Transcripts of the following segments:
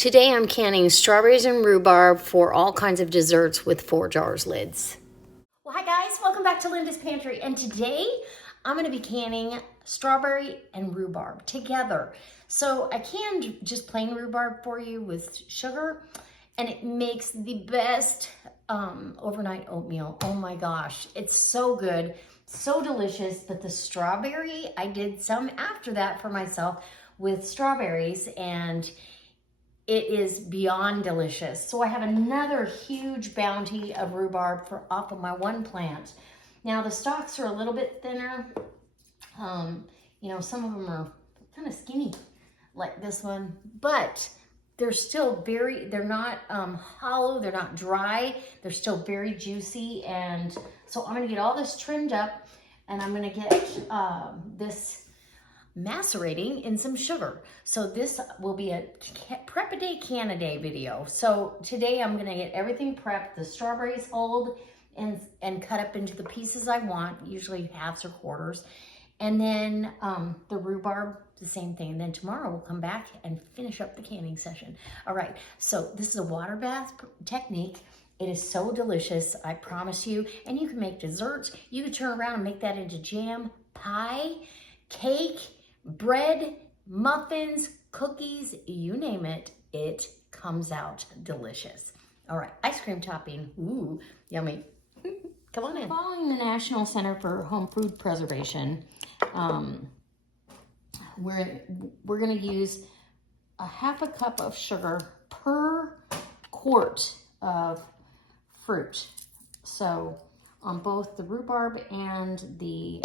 Today I'm canning strawberries and rhubarb for all kinds of desserts with 4 jars lids. Well, hi guys, welcome back to Linda's Pantry, and today I'm going to be canning strawberry and rhubarb together. So I canned just plain rhubarb for you with sugar, and it makes the best overnight oatmeal. Oh my gosh, it's so good, so delicious. But the strawberry, I did some after that for myself with strawberries, and it is beyond delicious. So I have another huge bounty of rhubarb off of my one plant. Now the stalks are a little bit thinner. You know, some of them are kind of skinny, like this one, but they're still they're not hollow, they're not dry, they're still very juicy. And so I'm gonna get all this trimmed up, and I'm gonna get this macerating in some sugar. So this will be a prep a day, can a day video. So today I'm gonna get everything prepped, the strawberries hulled and cut up into the pieces I want, usually halves or quarters. And then the rhubarb, the same thing. And then tomorrow we'll come back and finish up the canning session. All right, so this is a water bath technique. It is so delicious, I promise you. And you can make desserts. You can turn around and make that into jam, pie, cake, bread, muffins, cookies, you name it, it comes out delicious. All right, ice cream topping, ooh, yummy. Come on in. Following the National Center for Home Food Preservation, we're gonna use a half a cup of sugar per quart of fruit. So on both the rhubarb and the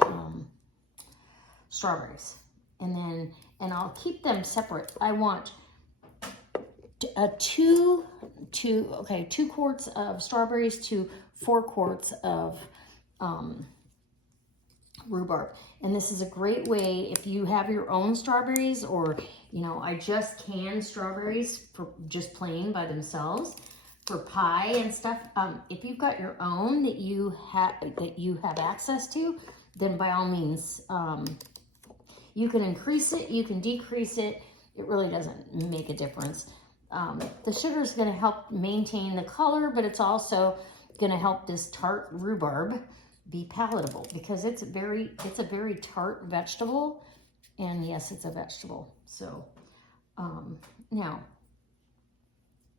strawberries. And I'll keep them separate. I want 2 quarts of strawberries to 4 quarts of rhubarb. And this is a great way if you have your own strawberries, or you know, I just canned strawberries for just plain by themselves for pie and stuff. If you've got your own that you have access to, then by all means, you can increase it, you can decrease it. It really doesn't make a difference. The sugar is going to help maintain the color, but it's also going to help this tart rhubarb be palatable, because it's a very tart vegetable. And yes, it's a vegetable. So now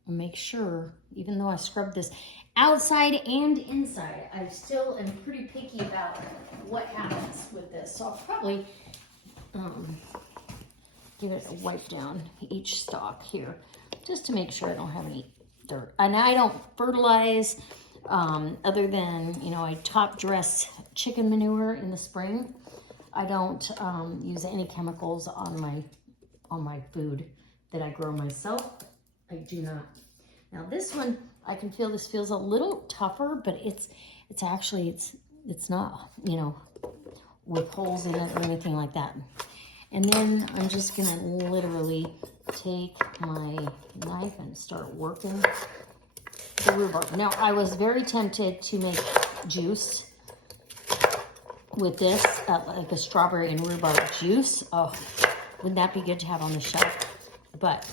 make sure, even though I scrubbed this outside and inside, I still am pretty picky about what happens with this. So I'll probably give it a wipe down each stalk here, just to make sure I don't have any dirt. And I don't fertilize, other than, you know, I top dress chicken manure in the spring. I don't use any chemicals on my food that I grow myself. I do not. Now this one, I can feel this feels a little tougher, but it's actually, it's not, you know, with holes in it or anything like that. And then I'm just gonna literally take my knife and start working the rhubarb. Now, I was very tempted to make juice with this, like a strawberry and rhubarb juice. Oh, wouldn't that be good to have on the shelf? But,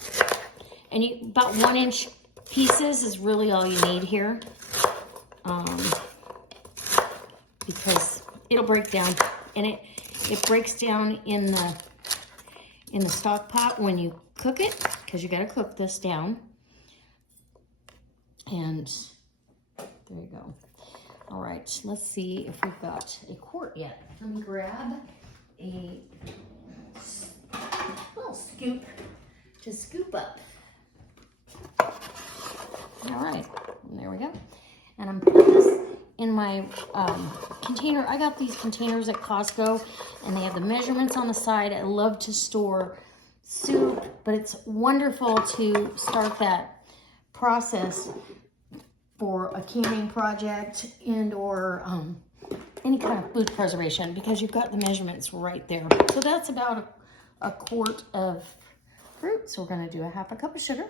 about 1-inch pieces is really all you need here, because it'll break down, and it breaks down in the stock pot when you cook it, because you got to cook this down. And there you go. All right, let's see if we've got a quart yet. Let me grab a little scoop to scoop up. All right, there we go. And I'm putting this in my container. I got these containers at Costco, and they have the measurements on the side. I love to store soup, but it's wonderful to start that process for a canning project or any kind of food preservation, because you've got the measurements right there. So that's about a quart of fruit. So we're going to do a half a cup of sugar.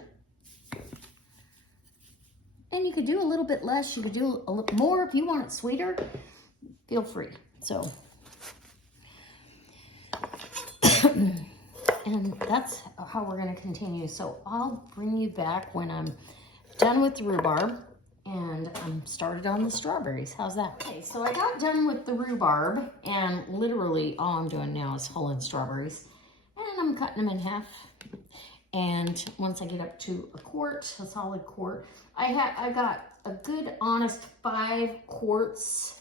And you could do a little bit less. You could do a little more if you want it sweeter. Feel free. So And that's how we're gonna continue. So I'll bring you back when I'm done with the rhubarb and I'm started on the strawberries. How's that? Okay, so I got done with the rhubarb, and literally all I'm doing now is hulling strawberries. And I'm cutting them in half. And once I get up to a quart, a solid quart, I got a good honest 5 quarts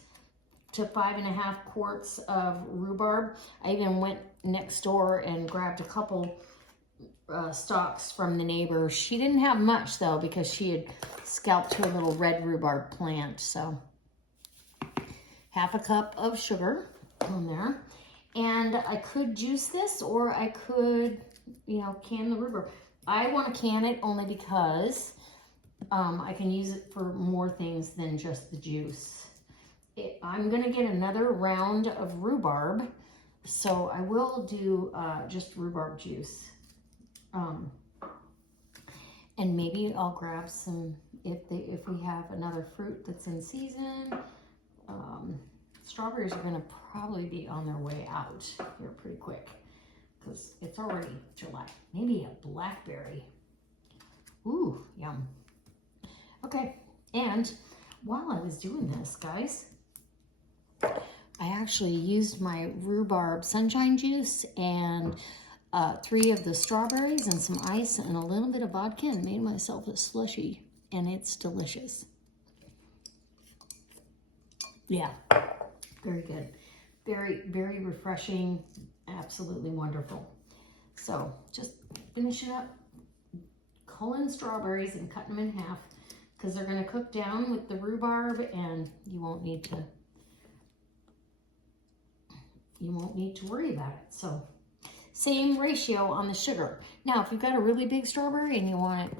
to 5.5 quarts of rhubarb. I even went next door and grabbed a couple stalks from the neighbor. She didn't have much though, because she had scalped her little red rhubarb plant. So half a cup of sugar on there. And I could juice this, or I could, you know, can the rhubarb. I want to can it only because I can use it for more things than just the juice. I'm going to get another round of rhubarb, so I will do just rhubarb juice. And maybe I'll grab some, if we have another fruit that's in season. Strawberries are going to probably be on their way out here pretty quick, because it's already July. Maybe a blackberry. Ooh, yum. Okay, and while I was doing this, guys, I actually used my rhubarb sunshine juice and 3 of the strawberries and some ice and a little bit of vodka and made myself a slushie, and it's delicious. Yeah, very good. Very, very refreshing, absolutely wonderful. So just finishing up culling strawberries and cutting them in half, because they're going to cook down with the rhubarb, and you won't need to worry about it. So same ratio on the sugar. Now, if you've got a really big strawberry and you want it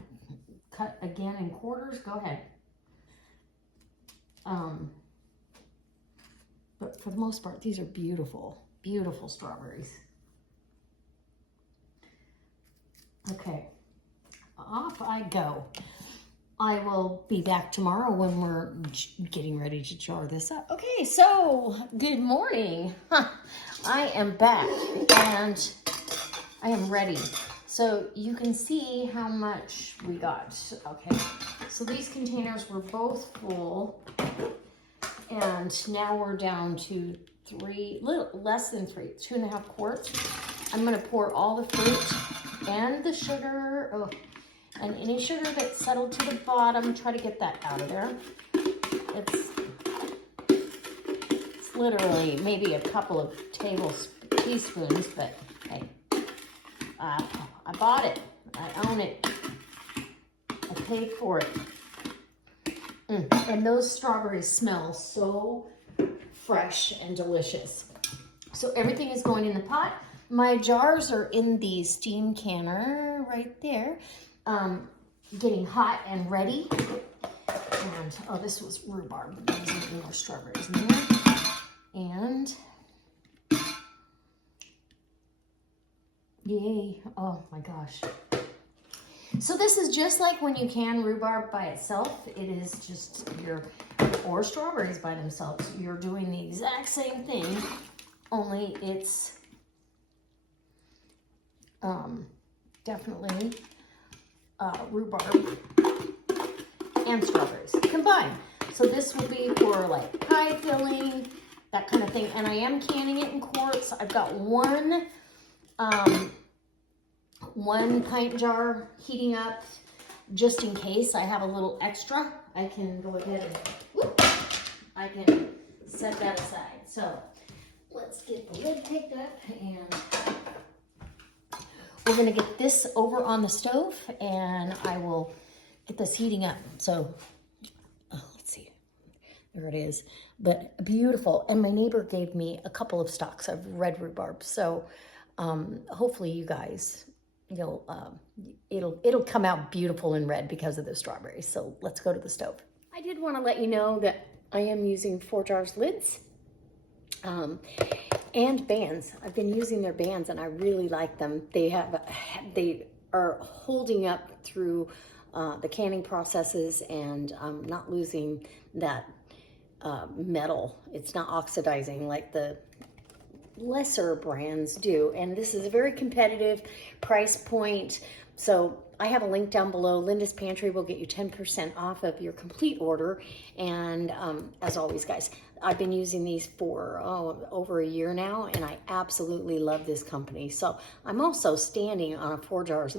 cut again in quarters, go ahead. But for the most part, these are beautiful, beautiful strawberries. Okay, off I go. I will be back tomorrow when we're getting ready to jar this up. Okay, so good morning. I am back and I am ready. So you can see how much we got. Okay, so these containers were both full, and now we're down to 3, little less than 3, 2.5 quarts. I'm gonna pour all the fruit and the sugar, and any sugar that's settled to the bottom, try to get that out of there. It's literally maybe a couple of teaspoons, but hey, I bought it, I own it, I paid for it. And those strawberries smell so fresh and delicious. So everything is going in the pot. My jars are in the steam canner right there, getting hot and ready. And oh, this was rhubarb. There's even more strawberries in there. And yay! Oh my gosh. So this is just like when you can rhubarb by itself. It is just or strawberries by themselves. You're doing the exact same thing, only it's definitely rhubarb and strawberries combined. So this will be for like pie filling, that kind of thing. And I am canning it in quarts. I've got one pint jar heating up just in case I have a little extra. I can go ahead and I can set that aside. So let's get the lid picked up, and we're gonna get this over on the stove, and I will get this heating up. So let's see, there it is, but beautiful. And my neighbor gave me a couple of stalks of red rhubarb. So hopefully you guys, it'll come out beautiful in red because of the strawberries. So let's go to the stove. I did want to let you know that I am using 4 Jars lids and bands. I've been using their bands and I really like them. They are holding up through the canning processes and not losing that metal. It's not oxidizing like the lesser brands do. And this is a very competitive price point. So I have a link down below. Linda's Pantry will get you 10% off of your complete order. And as always, guys, I've been using these for over a year now, and I absolutely love this company. So I'm also standing on a 4 jars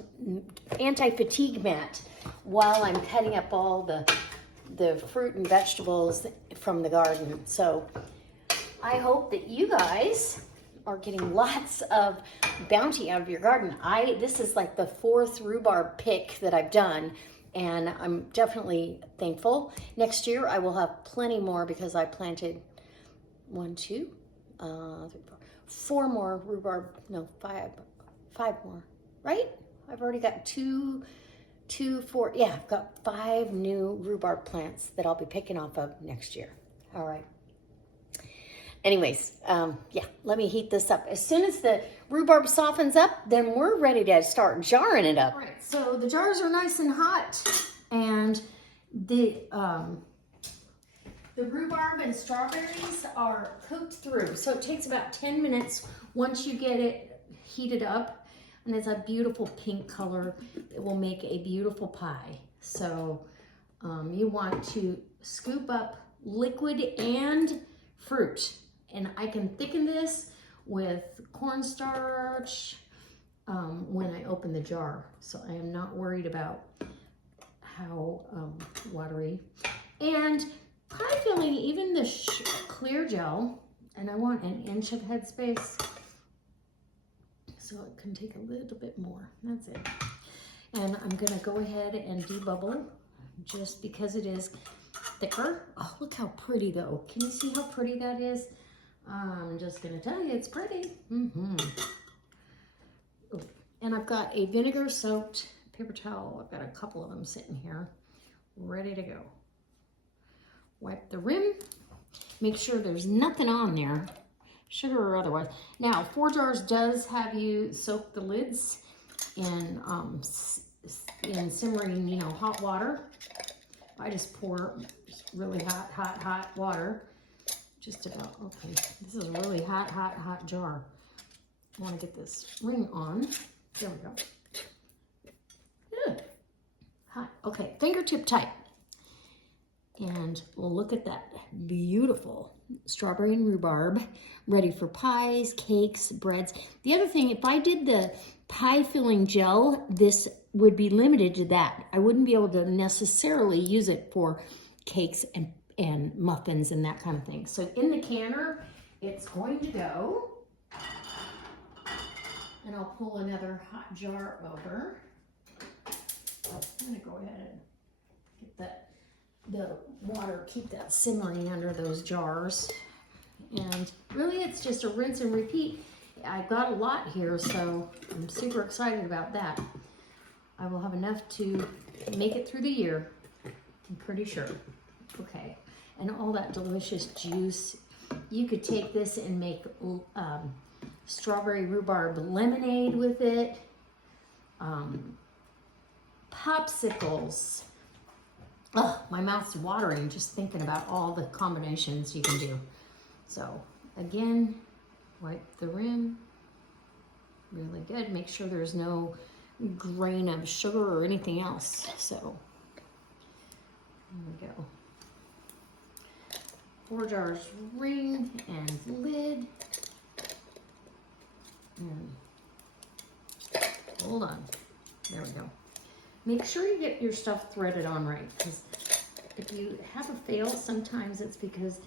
anti-fatigue mat while I'm cutting up all the fruit and vegetables from the garden. So I hope that you guys are getting lots of bounty out of your garden. This is like the 4th rhubarb pick that I've done, and I'm definitely thankful. Next year I will have plenty more because I planted 1, 2, 3, 4, 4 more rhubarb. No, 5 more, right? I've already got 2, 4. Yeah, I've got 5 new rhubarb plants that I'll be picking off of next year. All right. Anyways, yeah, let me heat this up. As soon as the rhubarb softens up, then we're ready to start jarring it up. All right, so the jars are nice and hot, and the rhubarb and strawberries are cooked through. So it takes about 10 minutes once you get it heated up, and it's a beautiful pink color. It will make a beautiful pie. So you want to scoop up liquid and fruit. And I can thicken this with cornstarch when I open the jar. So I am not worried about how watery. And pie filling, even the clear gel, and I want an inch of headspace, so it can take a little bit more. That's it. And I'm gonna go ahead and debubble just because it is thicker. Oh, look how pretty though. Can you see how pretty that is? I'm just gonna tell you, it's pretty. And I've got a vinegar soaked paper towel. I've got a couple of them sitting here, ready to go. Wipe the rim, make sure there's nothing on there, sugar or otherwise. Now, 4 jars does have you soak the lids in simmering, hot water. I just pour really hot water. Just about, okay. This is a really hot jar. I want to get this ring on. There we go. Good. Hot. Okay, fingertip tight. And look at that beautiful strawberry and rhubarb, ready for pies, cakes, breads. The other thing, if I did the pie filling gel, this would be limited to that. I wouldn't be able to necessarily use it for cakes and muffins and that kind of thing. So in the canner, it's going to go, and I'll pull another hot jar over. I'm gonna go ahead and get the water, keep that simmering under those jars. And really it's just a rinse and repeat. I've got a lot here, so I'm super excited about that. I will have enough to make it through the year, I'm pretty sure. Okay, and all that delicious juice. You could take this and make strawberry rhubarb lemonade with it, popsicles. Oh, my mouth's watering just thinking about all the combinations you can do. So again, wipe the rim really good. Make sure there's no grain of sugar or anything else. So there we go. 4 jars ring and lid. And hold on. There we go. Make sure you get your stuff threaded on right, because if you have a fail, sometimes it's because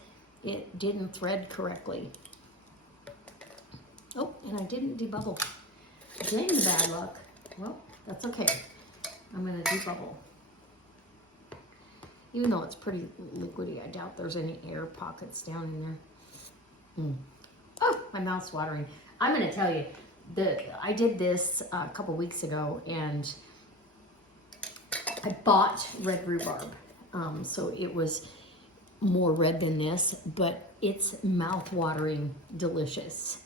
it didn't thread correctly. Oh, and I didn't debubble. Dang the bad luck. Well, that's okay. I'm gonna debubble. Even though it's pretty liquidy, I doubt there's any air pockets down in there. Oh, my mouth's watering. I'm gonna tell you, I did this a couple weeks ago, and I bought red rhubarb. So it was more red than this, but it's mouth-watering delicious.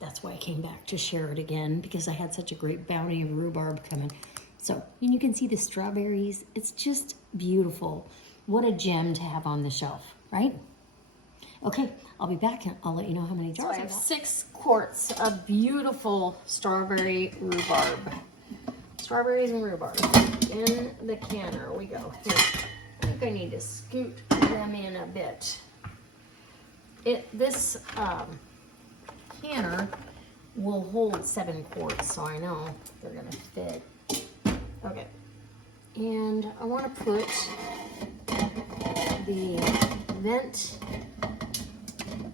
That's why I came back to share it again, because I had such a great bounty of rhubarb coming. So, and you can see the strawberries. It's just beautiful. What a gem to have on the shelf, right? Okay, I'll be back and I'll let you know how many jars I have. 6 quarts of beautiful strawberry rhubarb. Strawberries and rhubarb in the canner. We go. Here, I think I need to scoot them in a bit. This canner will hold 7 quarts, so I know they're gonna fit. Okay, and I want to put the vent.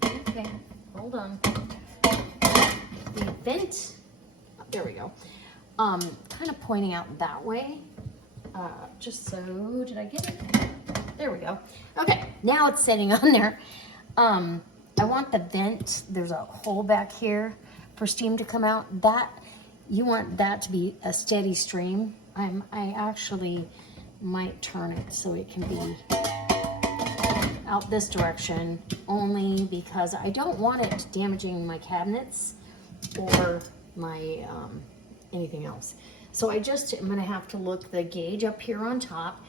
Okay, hold on. The vent. There we go. Kind of pointing out that way. Just so, did I get it? There we go. Okay, now it's sitting on there. I want the vent, there's a hole back here for steam to come out. You want that to be a steady stream. I actually might turn it so it can be out this direction, only because I don't want it damaging my cabinets or my anything else. So I'm gonna have to look the gauge up here on top,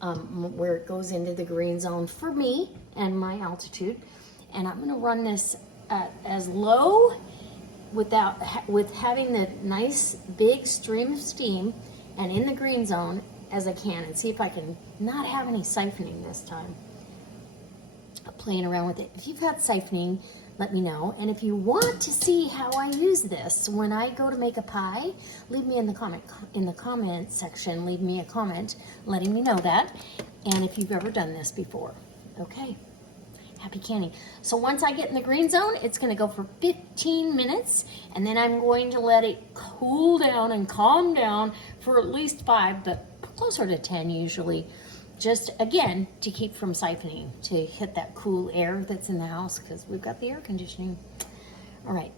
where it goes into the green zone for me and my altitude. And I'm gonna run this at as low with having the nice big stream of steam and in the green zone as I can, and see if I can not have any siphoning this time. Playing around with it. If you've had siphoning, let me know. And if you want to see how I use this when I go to make a pie, leave me in the comment section, leave me a comment letting me know that, and if you've ever done this before. Okay, happy canning. So once I get in the green zone, it's going to go for 15 minutes, and then I'm going to let it cool down and calm down for at least 5, but closer to 10 usually. Just, again, to keep from siphoning, to hit that cool air that's in the house, because we've got the air conditioning. All right.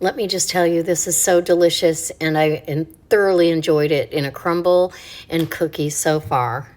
Let me just tell you, this is so delicious, and I thoroughly enjoyed it in a crumble and cookie so far.